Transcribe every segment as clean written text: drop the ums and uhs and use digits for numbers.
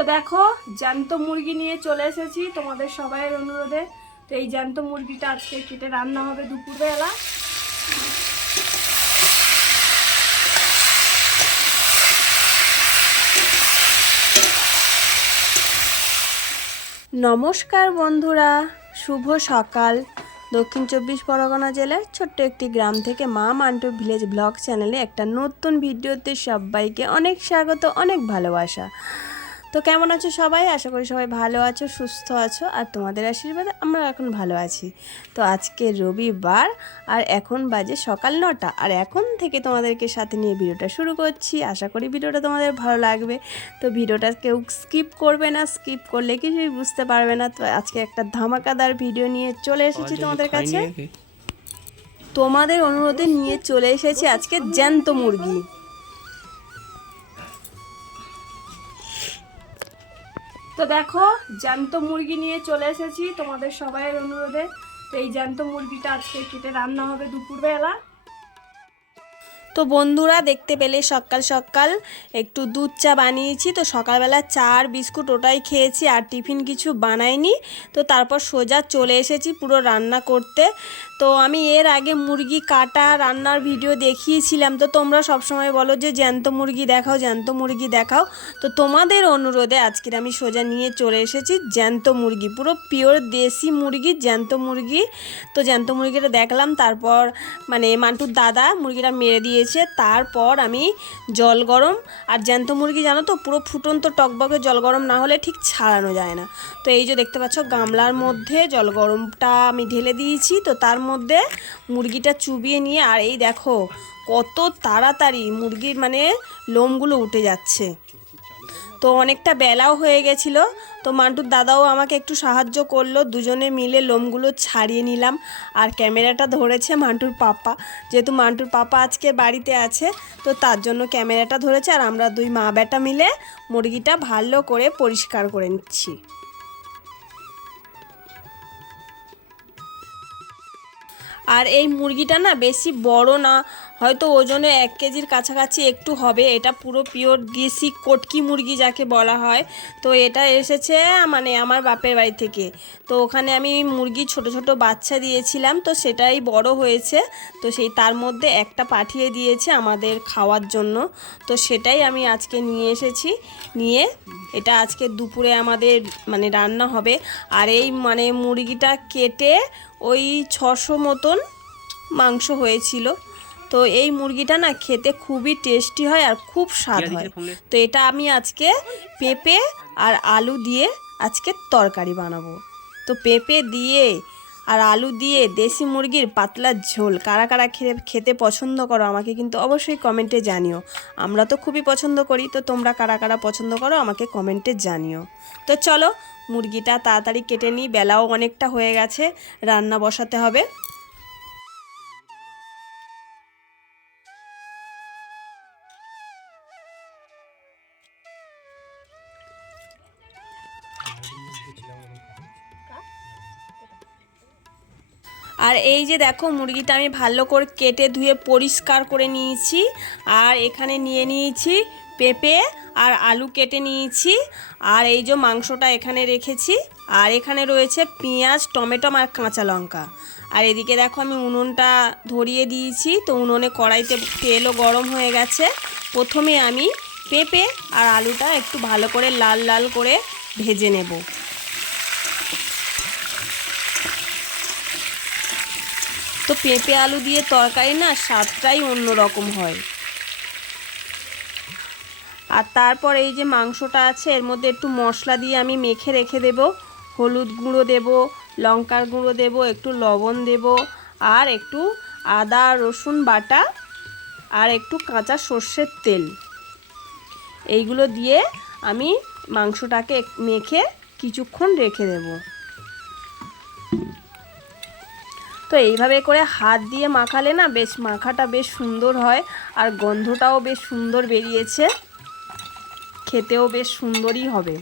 তো দেখো জ্যান্ত মুরগি নিয়ে চলে এসেছি তোমাদের সবাইয়ের অনুরোধে। তো এই জ্যান্ত মুরগিটা আজকে কেটে রান্না হবে দুপুরবেলা। নমস্কার বন্ধুরা, শুভ সকাল। দক্ষিণ 24 পরগনা জেলার ছোট্ট একটি গ্রাম থেকে মা মান্টু ভিলেজ ব্লগ চ্যানেলে একটা নতুন ভিডিওতে সবাইকে অনেক স্বাগত, অনেক ভালোবাসা। তো কেমন আছো সবাই? আশা করি সবাই ভালো আছো, সুস্থ আছো, আর তোমাদের আশীর্বাদে আমরা এখন ভালো আছি। তো আজকে রবিবার আর এখন বাজে সকাল 9টা, আর এখন থেকে তোমাদেরকে সাথে নিয়ে ভিডিওটা শুরু করছি। আশা করি ভিডিওটা তোমাদের ভালো লাগবে। তো ভিডিওটা কেউ স্কিপ করবে না, স্কিপ করলে কিছুই বুঝতে পারবে না। তো আজকে একটা ধামাকাদার ভিডিও নিয়ে চলে এসেছি তোমাদের কাছে। তোমাদের অনুরোধে নিয়ে চলে এসেছি আজকে জ্যান্ত মুরগি। তো দেখো জ্যান্ত মুরগি নিয়ে চলে এসেছি তোমাদের সবাইয়ের অনুরোধে। তো এই জ্যান্ত মুরগিটা আজকে কেটে রান্না হবে দুপুরবেলা। তো বন্ধুরা, দেখতে পেলে সকাল সকাল একটু দুধ চা বানিয়েছি। তো সকালবেলা চা আর বিস্কুট ওটাই খেয়েছি, আর টিফিন কিছু বানাইনি। তো তারপর সোজা চলে এসেছি পুরো রান্না করতে। তো আমি এর আগে মুরগি কাটা রান্নার ভিডিও দেখিয়েছিলাম। তো তোমরা সবসময় বলো যে জ্যান্ত মুরগি দেখাও, জ্যান্ত মুরগি দেখাও। তো তোমাদের অনুরোধে আজকের আমি সোজা নিয়ে চলে এসেছি জ্যান্ত মুরগি, পুরো পিওর দেশি মুরগি, জ্যান্ত মুরগি। তো জ্যান্ত মুরগিটা দেখলাম, তারপর মান্টুর দাদা মুরগিটা মেরে দিয়েছে। তারপর আমি জল গরম, আর জ্যান্ত মুরগি জানো তো পুরো ফুটন্ত টকবকে জল গরম না হলে ঠিক ছাড়ানো যায় না। তো এই যে দেখতে পাচ্ছ গামলার মধ্যে জল গরমটা আমি ঢেলে দিয়েছি। তো তার মধ্যে মুরগিটা চুবিয়ে নিয়ে, আর এই দেখো কত তাড়াতাড়ি মুরগির লোমগুলো উঠে যাচ্ছে। তো অনেকটা বেলাও হয়ে গেছিলো। তো মান্টুর দাদাও আমাকে একটু সাহায্য করলো, দুজনে মিলে লোমগুলো ছাড়িয়ে নিলাম। আর ক্যামেরাটা ধরেছে মান্টুর পাপা, যেহেতু মান্টুর পাপা আজকে বাড়িতে আছে, তো তার জন্য ক্যামেরাটা ধরেছে। আর আমরা দুই মা বেটা মিলে মুরগিটা ভালো করে পরিষ্কার করে নিচ্ছি। আর এই মুরগিটা না বেশি বড় না, হয়তো ওজনে 1 কেজির কাছাকাছি একটু হবে। এটা পুরো পিওর দেশি কটকি মুরগি যাকে বলা হয়। তো এটা এসেছে আমার বাপের বাড়ি থেকে। তো ওখানে আমি মুরগি ছোট ছোট বাচ্চা দিয়েছিলাম, তো সেটাই বড় হয়েছে। তো তার মধ্যে একটা পাঠিয়ে দিয়েছে আমাদের খাওয়ার জন্য। তো সেটাই আমি আজকে নিয়ে এসেছি। নিয়ে এটা আজকে দুপুরে আমাদের রান্না হবে। আর এই মুরগিটা কেটে ওই 600 মতন মাংস হয়েছিল। তো এই মুরগিটা না খেতে খুবই টেস্টি হয় আর খুব স্বাদ হয়। তো এটা আমি আজকে পেঁপে আর আলু দিয়ে আজকে তরকারি বানাবো। তো পেঁপে দিয়ে আর আলু দিয়ে দেশি মুরগির পাতলা ঝোল কারা কারা খেতে পছন্দ করো আমাকে কিন্তু অবশ্যই কমেন্টে জানিও। আমরা তো খুবই পছন্দ করি। তো তোমরা কারা কারা পছন্দ করো আমাকে কমেন্টে জানিও। তো চলো মুরগিটা তাড়াতাড়ি কেটে নিই, বেলাও অনেকটা হয়ে গেছে, রান্না বসাতে হবে। আর এই যে দেখো মুরগিটা আমি ভালো করে কেটে ধুয়ে পরিষ্কার করে নিয়েছি। আর এখানে নিয়ে নিয়েছি পেঁপে আর আলু কেটে নিয়েছি। আর এই যে মাংসটা এখানে রেখেছি। আর এখানে রয়েছে পেঁয়াজ, টমেটো আর কাঁচা লঙ্কা। আর এদিকে দেখো আমি উনুনটা ধরিয়ে দিয়েছি। তো উনুনে কড়াইতে তেলও গরম হয়ে গেছে। প্রথমে আমি পেঁপে আর আলুটা একটু ভালো করে লাল লাল করে ভেজে নেব। তো পেঁপে আলু দিয়ে তরকারি না স্বাদটাই অন্যরকম হয়। আর তারপর এই যে মাংসটা আছে এর মধ্যে একটু মশলা দিয়ে আমি মেখে রেখে দেব। হলুদ গুঁড়ো দেব, লঙ্কার গুঁড়ো দেব, একটু লবণ দেব, আর একটু আদা রসুন বাটা, আর একটু কাঁচা সর্ষের তেল। এইগুলো দিয়ে আমি মাংসটাকে মেখে কিছুক্ষণ রেখে দেব। তো এইভাবে করে হাত দিয়ে মাখালে না মাখাটা বেশ সুন্দর হয়, আর গন্ধটাও বেশ সুন্দর বেরিয়েছে, খেতেও বেশ সুন্দরই হবে।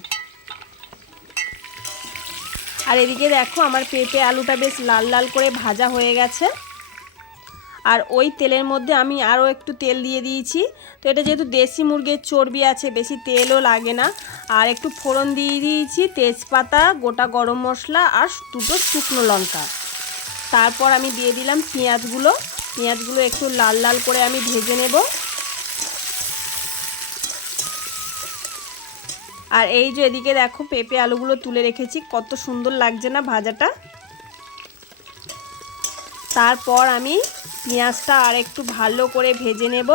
আর এদিকে দেখো আমার পেঁপে আলুটা বেশ লাল লাল করে ভাজা হয়ে গেছে। আর ওই তেলের মধ্যে আমি আরও একটু তেল দিয়ে দিয়েছি। তো এটা যেহেতু দেশি মুরগির চর্বি আছে, বেশি তেলও লাগে না। আর একটু ফোড়ন দিয়ে দিয়েছি, তেজপাতা, গোটা গরম মশলা আর দুটো শুকনো লঙ্কা। তারপর আমি দিয়ে দিলাম পেঁয়াজগুলো একটু লাল লাল করে আমি ভেজে নেব। আর এই যে এদিকে দেখো পেঁপে আলুগুলো তুলে রেখেছি, কত সুন্দর লাগছে না ভাজাটা। তারপর আমি পেঁয়াজটা আর একটু ভালো করে ভেজে নেব।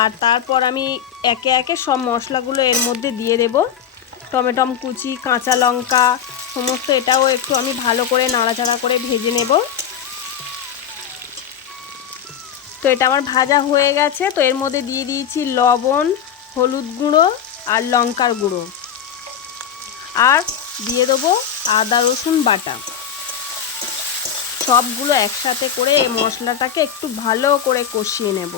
আর তারপর আমি একে একে সব মশলাগুলো এর মধ্যে দিয়ে দেব। টমেটো কুচি, কাঁচা লঙ্কা সমস্ত এটাও একটু আমি ভালো করে নাড়াচাড়া করে ভেজে নেব। তো এটা আমার ভাজা হয়ে গেছে। তো এর মধ্যে দিয়ে দিয়েছি লবণ, হলুদ গুঁড়ো আর লঙ্কার গুঁড়ো, আর দিয়ে দেবো আদা রসুন বাটা। সবগুলো একসাথে করে এই মশলাটাকে একটু ভালো করে কষিয়ে নেব।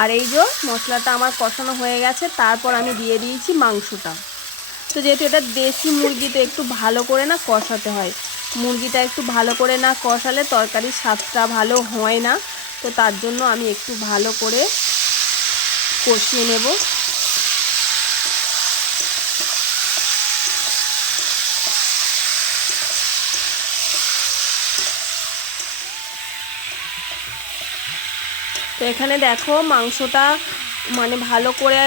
আর এই যে মশলাটা আমার কষানো হয়ে গেছে, তারপর আমি দিয়ে দিয়েছি মাংসটা। তো যেহেতু এটা দেশি মুরগি, তো একটু ভালো করে না কষাতে হয়। মুরগিটা একটু ভালো করে না কষালে তরকারির স্বাদটা ভালো হয় না। তো তার জন্য আমি একটু ভালো করে কষিয়ে নেব। তো এখানে দেখো মাংসটা মানে ভালো করে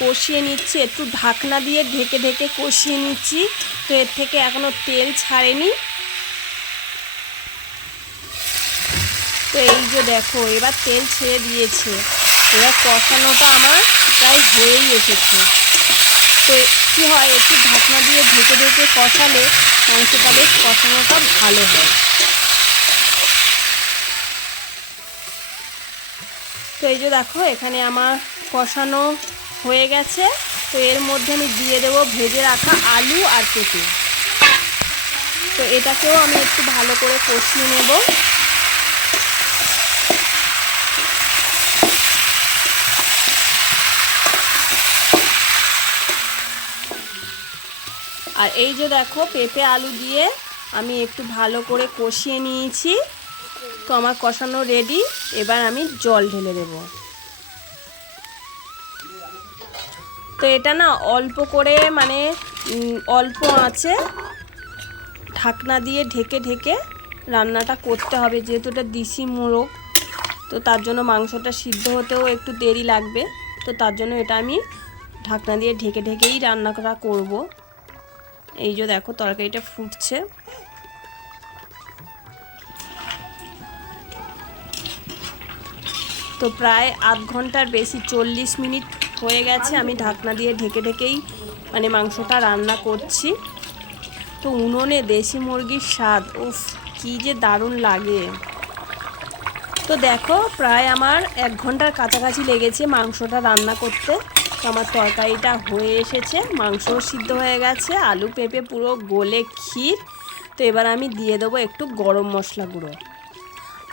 কষিয়ে নিচ্ছি, একটু ঢাকনা দিয়ে ঢেকে ঢেকে কষিয়ে নিচ্ছি। তো এর থেকে এখনও তেল ছাড়েনি। তো এই যে দেখো এবার তেল ছেড়ে দিয়েছে, এবার কষানোটা আমার প্রায় হয়েই এসেছে। তো কী হয়, একটু ঢাকনা দিয়ে ঢেকে ঢেকে কষালে মাংসটা বেশ কষানোটা ভালো হয়। তো এই যে দেখো এখানে আমার কষানো হয়ে গেছে। তো এর মধ্যে আমি দিয়ে দেবো ভেজে রাখা আলু আর পেঁপে। তো এটাকেও আমি একটু ভালো করে কষিয়ে নেব। আর এই যে দেখো পেঁপে আলু দিয়ে আমি একটু ভালো করে কষিয়ে নিয়েছি। তো আমার কষানো রেডি। এবার আমি জল ঢেলে দেব। তো এটা না অল্প করে মানে অল্প আঁচে ঢাকনা দিয়ে ঢেকে ঢেকে রান্নাটা করতে হবে, যেহেতু এটা দেশি মোরগ। তো তার জন্য মাংসটা সিদ্ধ হতেও একটু দেরি লাগবে। তো তার জন্য এটা আমি ঢাকনা দিয়ে ঢেকে ঢেকেই রান্নাটা করব। এই যে দেখো তরকারিটা ফুটছে। তো প্রায় আধ ঘন্টার বেশি 40 মিনিট হয়ে গেছে আমি ঢাকনা দিয়ে ঢেকে ঢেকেই মানে মাংসটা রান্না করছি। তো উনুনে দেশি মুরগির স্বাদ উফ কী যে দারুণ লাগে। তো দেখো প্রায় আমার 1 ঘন্টার কাছাকাছি লেগেছে মাংসটা রান্না করতে। তো আমার তরকারিটা হয়ে এসেছে, মাংসও সিদ্ধ হয়ে গেছে, আলু পেঁপে পুরো গলে ক্ষীর। তো এবার আমি দিয়ে দেবো একটু গরম মশলা গুঁড়ো।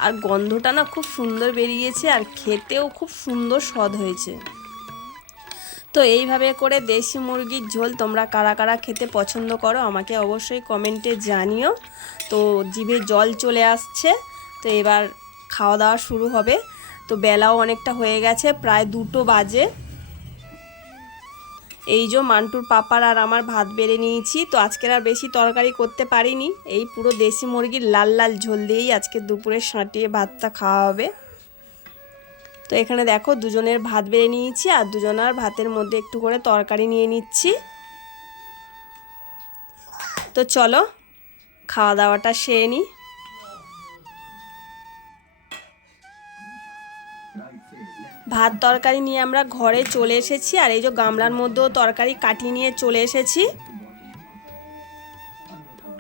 আর গন্ধটা না খুব সুন্দর বেরিয়েছে, আর খেতেও খুব সুন্দর স্বাদ হয়েছে। তো এইভাবে করে দেশি মুরগির ঝোল তোমরা কারা কারা খেতে পছন্দ করো আমাকে অবশ্যই কমেন্টে জানিও। তো জিভে জল চলে আসছে। তো এবার খাওয়া দাওয়া শুরু হবে। তো বেলাও অনেকটা হয়ে গেছে, প্রায় 2টো বাজে। এই যে মান্টুর পাপার আর আমার ভাত বেড়ে নিয়েছি। তো আজকের আর বেশি তরকারি করতে পারিনি, এই পুরো দেশি মুরগির লাল লাল ঝোল দিয়েই আজকে দুপুরে সাঁটিয়ে ভাতটা খাওয়া হবে। তো এখানে দেখো দুজনের ভাত বেড়ে নিয়েছি, আর দুজনার ভাতের মধ্যে একটু করে তরকারি নিয়ে নিচ্ছি। তো চলো খাওয়া দাওয়াটা সেরে নিই। ভাত তরকারি নিয়ে আমরা ঘরে চলে এসেছি, আর এই যে গামলার মধ্যেও তরকারি কাটিয়ে নিয়ে চলে এসেছি।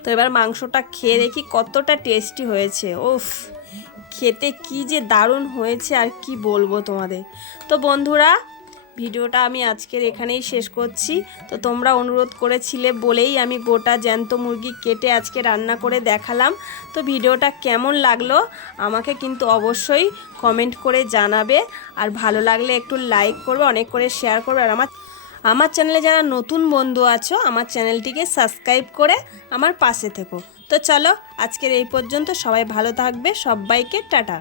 তো এবার মাংসটা খেয়ে দেখি কতটা টেস্টি হয়েছে। উফ খেতে কি যে দারুণ হয়েছে আর কি বলবো তোমাদের। তো বন্ধুরা ভিডিওটা আমি আজকের এখানেই শেষ করছি। তো তোমরা অনুরোধ করেছিলে বলেই আমি গোটা জ্যান্ত মুরগি কেটে আজকে রান্না করে দেখালাম। তো ভিডিওটা কেমন লাগলো আমাকে কিন্তু অবশ্যই কমেন্ট করে জানাবে। আর ভালো লাগলে একটু লাইক করবে, অনেক করে শেয়ার করবে। আর আমার চ্যানেলে যারা নতুন বন্ধু আছো আমার চ্যানেলটিকে সাবস্ক্রাইব করে আমার পাশে থেকো। তো চলো আজকের এই পর্যন্ত, সবাই ভালো থাকবে, সবাইকে টাটা।